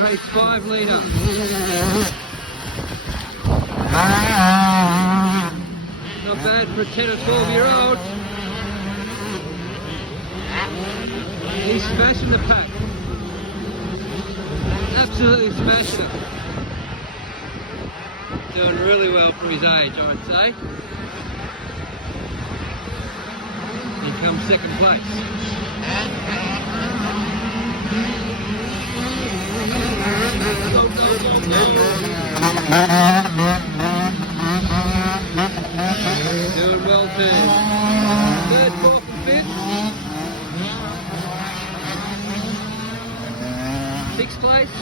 Race 5 leader. Not bad for a 10 or 12-year-old. He's smashing the pack. Absolutely smashing it. Doing really well for his age, I'd say. He comes second place. Go, go, go, go. Doing well too. Third, fourth and fifth. Sixth place.